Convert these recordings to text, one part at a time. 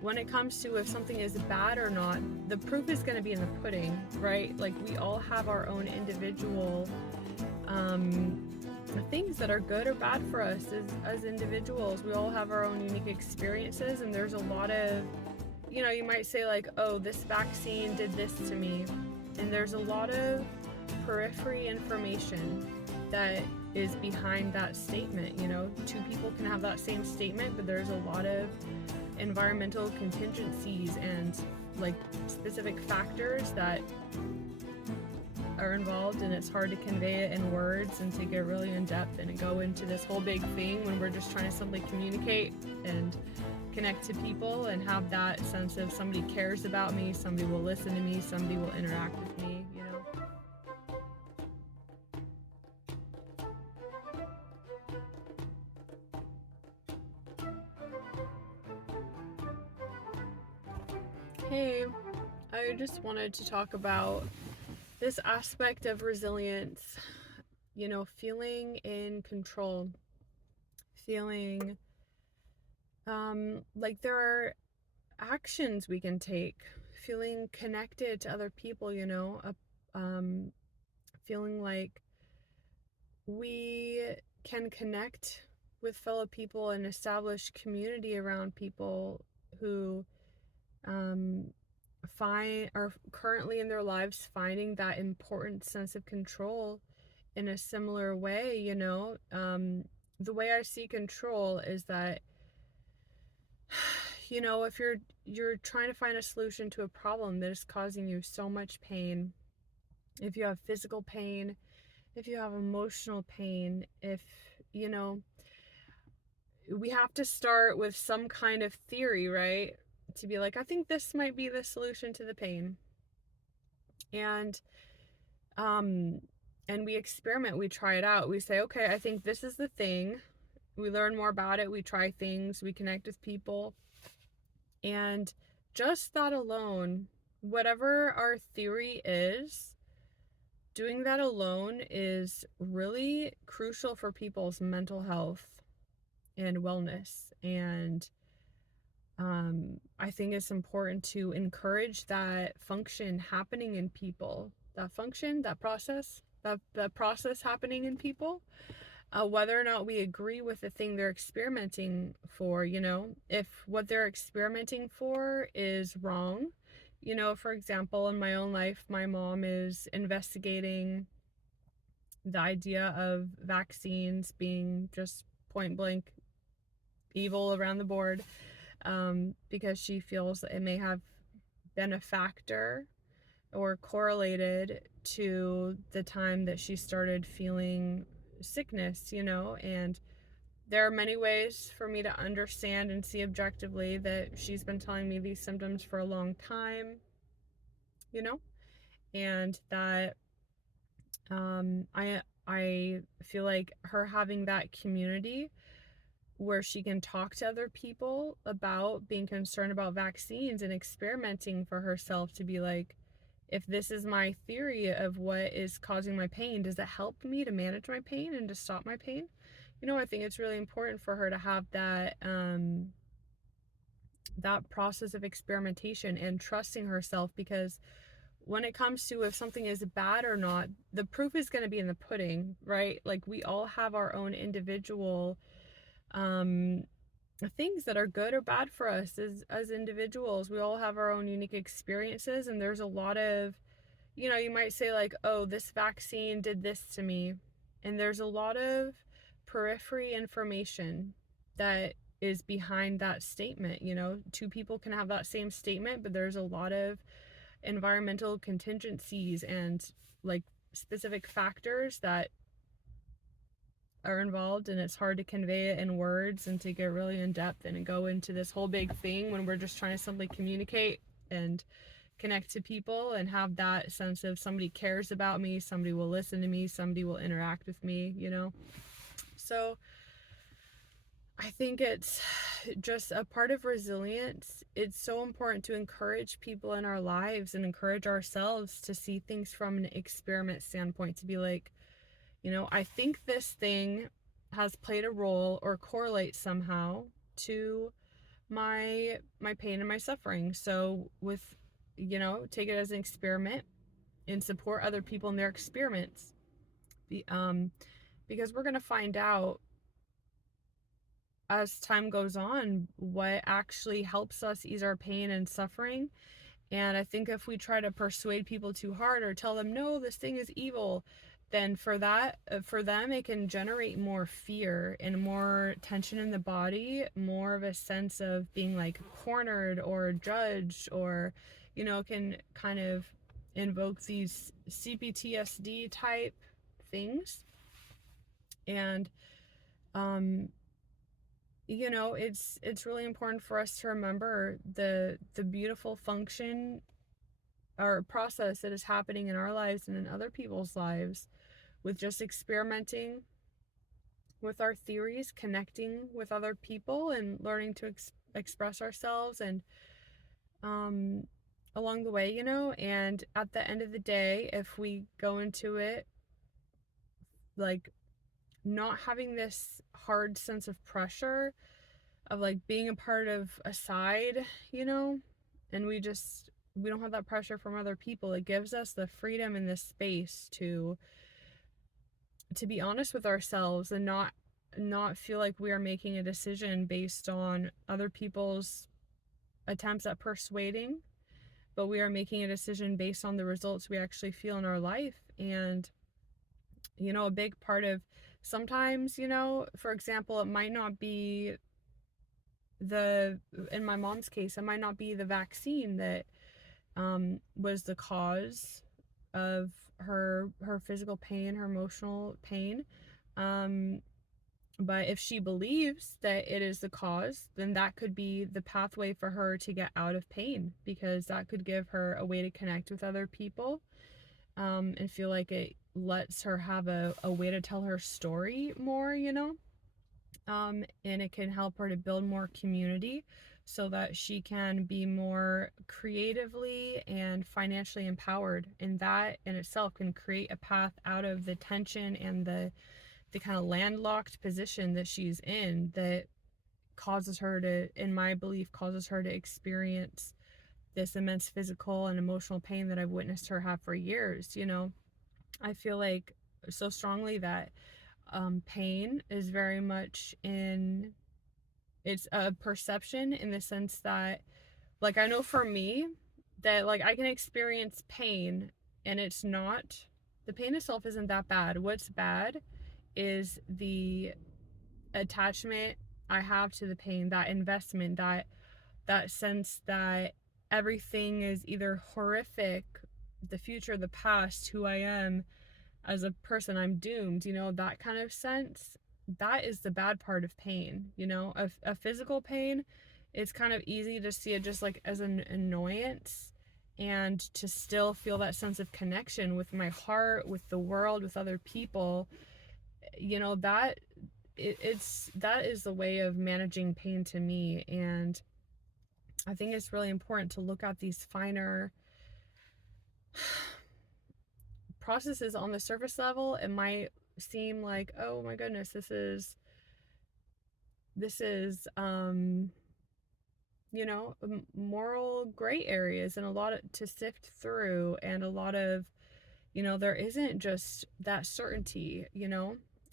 when it comes to if something is bad or not, the proof is going to be in the pudding, right? Like, we all have our own individual things that are good or bad for us as individuals. We all have our own unique experiences, and there's a lot of, you might say, like, oh, this vaccine did this to me. And there's a lot of periphery information that is behind that statement. Two people can have that same statement, but there's a lot of environmental contingencies and, like, specific factors that are involved, and it's hard to convey it in words and to get really in depth and go into this whole big thing when we're just trying to simply communicate and connect to people and have that sense of somebody cares about me, somebody will listen to me, somebody will interact with me. Hey, I just wanted to talk about this aspect of resilience, feeling in control, feeling like there are actions we can take, feeling connected to other people, feeling like we can connect with fellow people and establish community around people who are currently in their lives finding that important sense of control in a similar way. The way I see control is that, if you're trying to find a solution to a problem that is causing you so much pain, if you have physical pain, if you have emotional pain, if you know we have to start with some kind of theory, right? To be like, I think this might be the solution to the pain. And um and we experiment, we try it out. We say, okay, I think this is the thing. We learn more about it, we try things, we connect with people. And just that alone, whatever our theory is, doing that alone is really crucial for people's mental health and wellness. And I think it's important to encourage that function happening in people, that process happening in people, whether or not we agree with the thing they're experimenting for. If what they're experimenting for is wrong, for example, in my own life, my mom is investigating the idea of vaccines being just point blank evil around the board, because she feels that it may have been a factor or correlated to the time that she started feeling sickness, and there are many ways for me to understand and see objectively that she's been telling me these symptoms for a long time, and that I feel like her having that community where she can talk to other people about being concerned about vaccines and experimenting for herself, to be like, if this is my theory of what is causing my pain, does it help me to manage my pain and to stop my pain? I think it's really important for her to have that process of experimentation and trusting herself, because when it comes to if something is bad or not, the proof is going to be in the pudding, right? Like, we all have our own individual things that are good or bad for us as individuals. We all have our own unique experiences, and there's a lot of, you might say, like, oh, this vaccine did this to me. And there's a lot of periphery information that is behind that statement. Two people can have that same statement, but there's a lot of environmental contingencies and, like, specific factors that are involved, and it's hard to convey it in words and to get really in depth and go into this whole big thing when we're just trying to simply communicate and connect to people and have that sense of somebody cares about me, somebody will listen to me, somebody will interact with me. So I think it's just a part of resilience. It's so important to encourage people in our lives and encourage ourselves to see things from an experiment standpoint, to be like, I think this thing has played a role or correlates somehow to my pain and my suffering. So with, take it as an experiment and support other people in their experiments. Be, because we're going to find out as time goes on what actually helps us ease our pain and suffering. And I think if we try to persuade people too hard or tell them, no, this thing is evil, then for them, it can generate more fear and more tension in the body, more of a sense of being like cornered or judged, or, can kind of invoke these CPTSD type things. And, um, it's really important for us to remember the beautiful function or process that is happening in our lives and in other people's lives with just experimenting with our theories, connecting with other people, and learning to express ourselves and um, along the way, And at the end of the day, if we go into it like not having this hard sense of pressure of like being a part of a side, and we don't have that pressure from other people. It gives us the freedom and the space to be honest with ourselves and not feel like we are making a decision based on other people's attempts at persuading, but we are making a decision based on the results we actually feel in our life. And a big part of sometimes, for example, it might not be in my mom's case, it might not be the vaccine that was the cause of her physical pain, her emotional pain. But if she believes that it is the cause, then that could be the pathway for her to get out of pain, because that could give her a way to connect with other people, and feel like it lets her have a way to tell her story more, and it can help her to build more community so that she can be more creatively and financially empowered. And that in itself can create a path out of the tension and the kind of landlocked position that she's in, that causes her to, in my belief, causes her to experience this immense physical and emotional pain that I've witnessed her have for years. I feel like so strongly that pain is very much it's a perception, in the sense that, like, I know for me that, like, I can experience pain and the pain itself isn't that bad. What's bad is the attachment I have to the pain, that investment, that sense that everything is either horrific, the future, the past, who I am as a person, I'm doomed, that kind of sense. That is the bad part of pain. A physical pain, it's kind of easy to see it just like as an annoyance, and to still feel that sense of connection with my heart, with the world, with other people. That that is the way of managing pain to me. And I think it's really important to look at these finer processes. On the surface level, it might seem like, oh my goodness, this is moral gray areas, and a lot to sift through, and a lot of, there isn't just that certainty.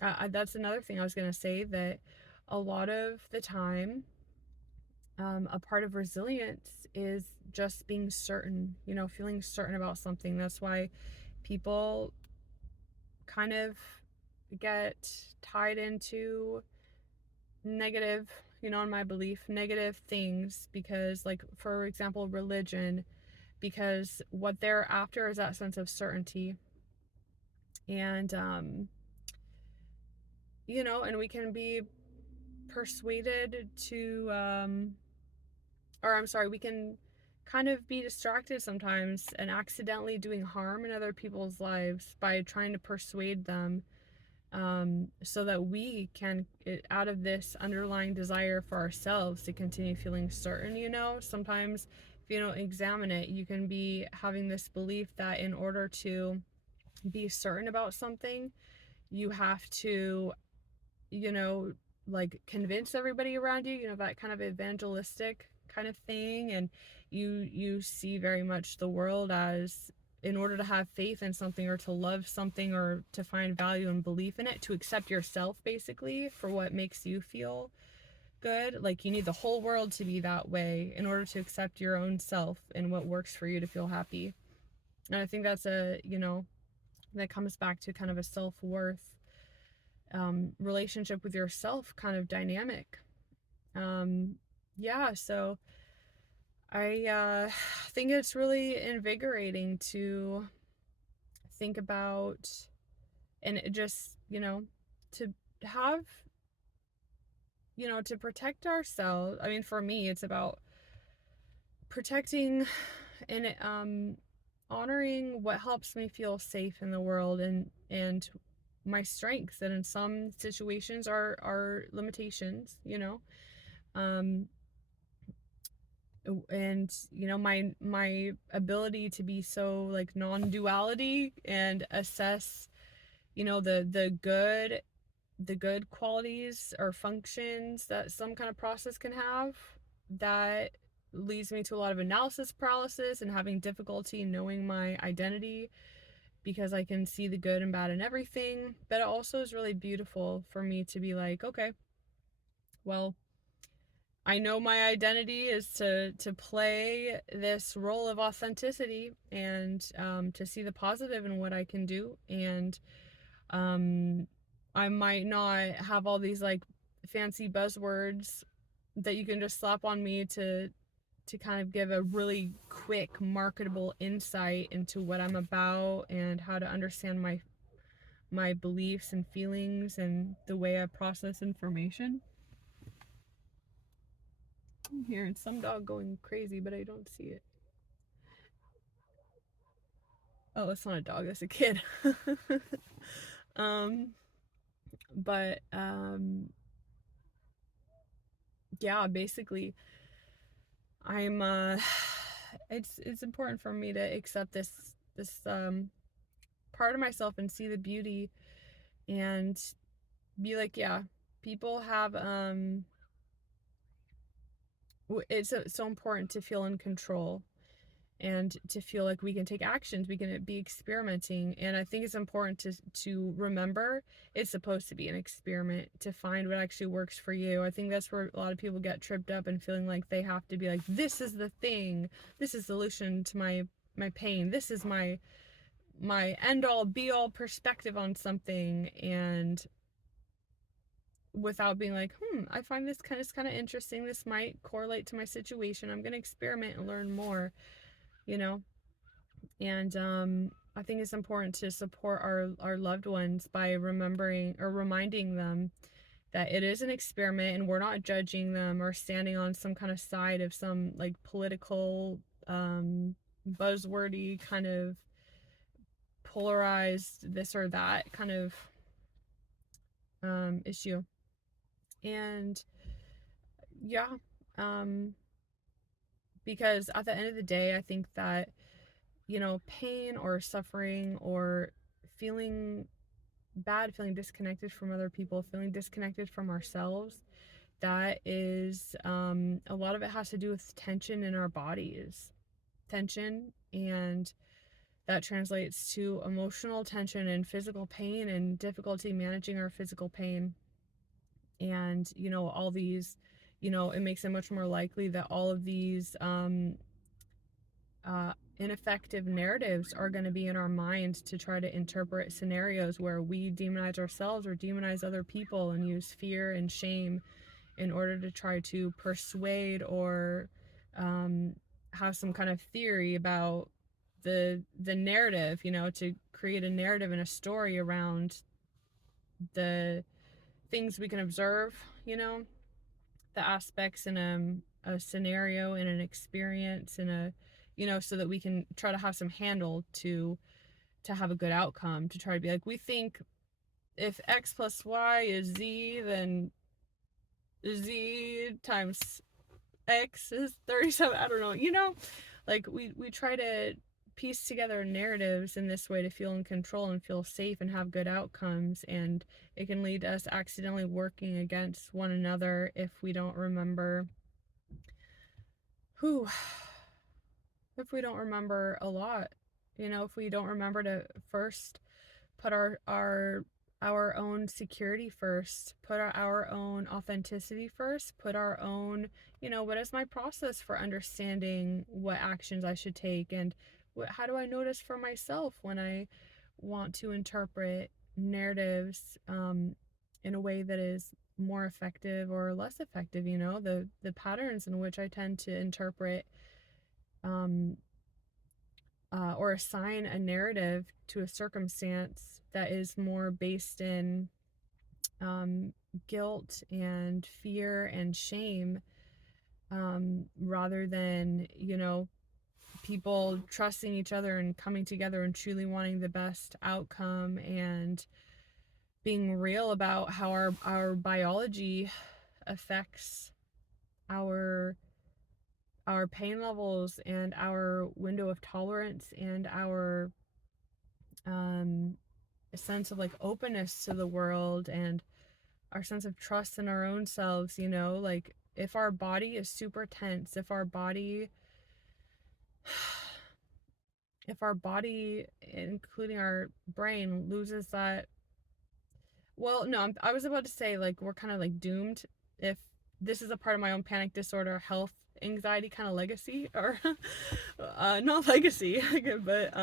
That's another thing I was going to say, that a lot of the time, a part of resilience is just being certain, feeling certain about something. That's why people kind of get tied into negative, in my belief, negative things, because, like, for example, religion, because what they're after is that sense of certainty. And, and we can be persuaded to, or I'm sorry, we can kind of be distracted sometimes and accidentally doing harm in other people's lives by trying to persuade them, so that we can, out of this underlying desire for ourselves to continue feeling certain. Sometimes if you don't examine it, you can be having this belief that in order to be certain about something, you have to, you know like convince everybody around you, you know, that kind of evangelistic kind of thing. And you see very much the world as, in order to have faith in something or to love something or to find value and belief in it, to accept yourself basically for what makes you feel good, like you need the whole world to be that way in order to accept your own self and what works for you to feel happy. And I think that's a, you know, that comes back to kind of a self-worth relationship with yourself kind of dynamic. Yeah, so I think it's really invigorating to think about, and it just, you know, to have, you know, to protect ourselves. I mean, for me, it's about protecting and honoring what helps me feel safe in the world, and my strengths, and in some situations are limitations, you know. um and you know, my ability to be so like non-duality and assess, you know, the good qualities or functions that some kind of process can have, that leads me to a lot of analysis paralysis and having difficulty knowing my identity, because I can see the good and bad in everything. But it also is really beautiful for me to be like, okay, well, I know my identity is to play this role of authenticity, and to see the positive in what I can do. And um, I might not have all these like fancy buzzwords that you can just slap on me to kind of give a really quick marketable insight into what I'm about and how to understand my beliefs and feelings and the way I process information. I'm hearing some dog going crazy, but I don't see it. Oh, that's not a dog, that's a kid. um, but yeah, basically, I'm it's important for me to accept this part of myself and see the beauty, and be like, yeah, people have it's so important to feel in control and to feel like we can take actions, we can be experimenting. And I think it's important to remember it's supposed to be an experiment to find what actually works for you. I think that's where a lot of people get tripped up and feeling like they have to be like, this is the thing, this is the solution to my pain, this is my end all be all perspective on something. And without being like, I find this kind of interesting, this might correlate to my situation, I'm gonna experiment and learn more, you know. And I think it's important to support our loved ones by remembering or reminding them that it is an experiment, and we're not judging them or standing on some kind of side of some like political buzzwordy kind of polarized this or that kind of issue. And yeah, um because at the end of the day, I think that, you know, pain or suffering or feeling bad, feeling disconnected from other people, feeling disconnected from ourselves, that is a lot of it has to do with tension in our bodies. Tension, and that translates to emotional tension and physical pain and difficulty managing our physical pain. And, you know, all these, you know, it makes it much more likely that all of these ineffective narratives are going to be in our mind to try to interpret scenarios where we demonize ourselves or demonize other people and use fear and shame in order to try to persuade or have some kind of theory about the narrative, you know, to create a narrative and a story around the things we can observe, you know, the aspects in a scenario, in an experience, in a, you know, so that we can try to have some handle to have a good outcome, to try to be like, we think if x plus y is z, then z times x is 37. I don't know, you know, like we try to piece together narratives in this way to feel in control and feel safe and have good outcomes, and it can lead to us accidentally working against one another if we don't remember who if we don't remember a lot, if we don't remember to first put our own security first, put our own authenticity first, put our own, what is my process for understanding what actions I should take, and how do I notice for myself when I want to interpret narratives in a way that is more effective or less effective, the patterns in which I tend to interpret um, or assign a narrative to a circumstance that is more based in um, guilt and fear and shame, rather than, people trusting each other and coming together and truly wanting the best outcome and being real about how our biology affects our our pain levels and our window of tolerance and our um, sense of like openness to the world and our sense of trust in our own selves, like if our body is super tense, if our body, including our brain, loses that. Well, no, I was about to say, like, we're kind of like doomed if this is a part of my own panic disorder, health, anxiety kind of legacy, or not legacy, but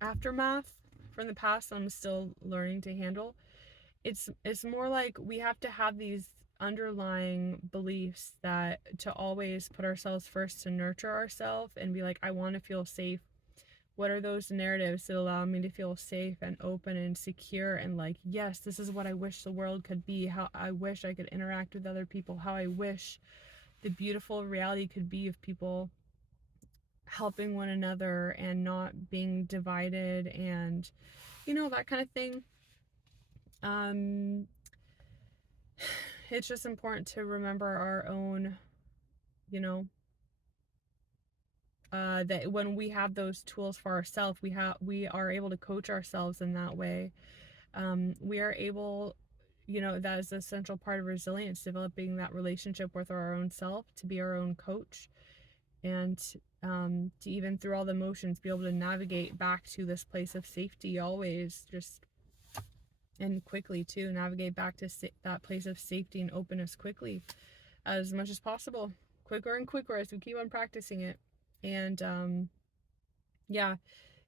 aftermath from the past I'm still learning to handle. It's more like we have to have these underlying beliefs that to always put ourselves first, to nurture ourselves and be like, I want to feel safe. What are those narratives that allow me to feel safe and open and secure and like, yes, this is what I wish the world could be, how I wish I could interact with other people, how I wish the beautiful reality could be of people helping one another and not being divided, and that kind of thing. um it's just important to remember our own, you know that when we have those tools for ourselves, we are able to coach ourselves in that way. We are able, that is a central part of resilience, developing that relationship with our own self, to be our own coach, and to even through all the emotions be able to navigate back to this place of safety always, just and quickly too, navigate back to that place of safety and openness quickly, as much as possible, quicker and quicker as we keep on practicing it. And yeah,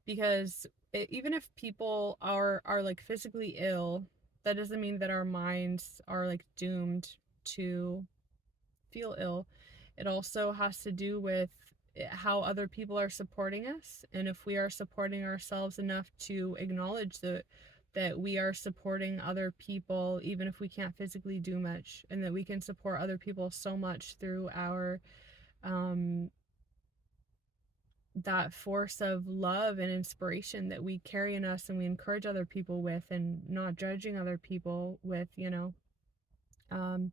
because even if people are like physically ill, that doesn't mean that our minds are like doomed to feel ill. It also has to do with how other people are supporting us, and if we are supporting ourselves enough to acknowledge that we are supporting other people even if we can't physically do much, and that we can support other people so much through our that force of love and inspiration that we carry in us and we encourage other people with, and not judging other people with, um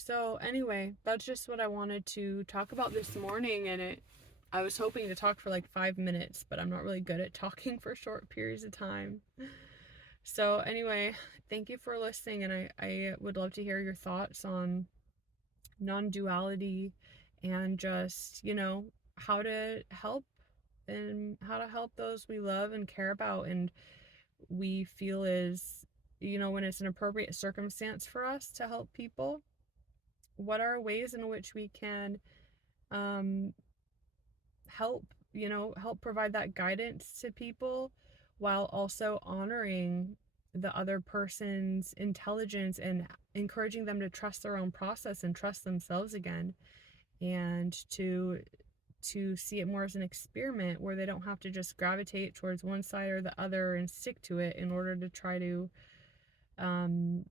so anyway, that's just what I wanted to talk about this morning. And I was hoping to talk for like 5 minutes, but I'm not really good at talking for short periods of time. So anyway, thank you for listening, and I would love to hear your thoughts on non-duality and just, how to help, and how to help those we love and care about and we feel is, when it's an appropriate circumstance for us to help people. What are ways in which we can um, help, help provide that guidance to people while also honoring the other person's intelligence and encouraging them to trust their own process and trust themselves again, and to see it more as an experiment where they don't have to just gravitate towards one side or the other and stick to it in order to try to um,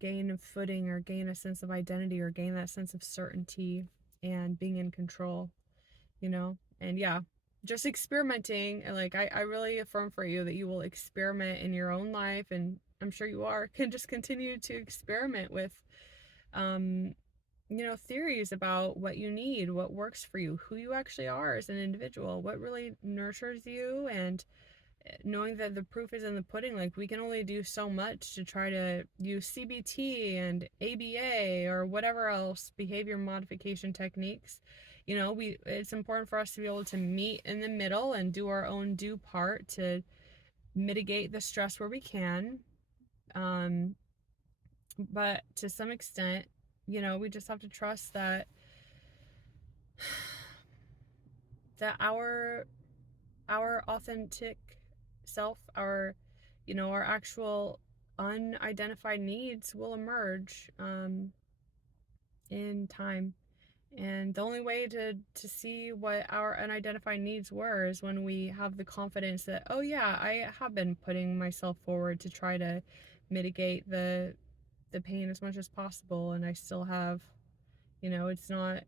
gain a footing or gain a sense of identity or gain that sense of certainty and being in control, and yeah, just experimenting. And like, I really affirm for you that you will experiment in your own life, and I'm sure you can just continue to experiment with theories about what you need, what works for you, who you actually are as an individual, what really nurtures you, and knowing that the proof is in the pudding. Like, we can only do so much to try to use CBT and ABA or whatever else behavior modification techniques. It's important for us to be able to meet in the middle and do our own due part to mitigate the stress where we can. But to some extent, we just have to trust that our authentic self, our actual unidentified needs will emerge in time. And the only way to see what our unidentified needs were is when we have the confidence that, oh yeah, I have been putting myself forward to try to mitigate the pain as much as possible, and I still have, it's not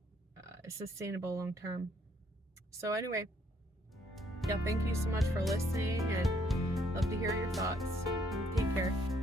sustainable long term. So anyway, yeah, thank you so much for listening, and love to hear your thoughts. Take care.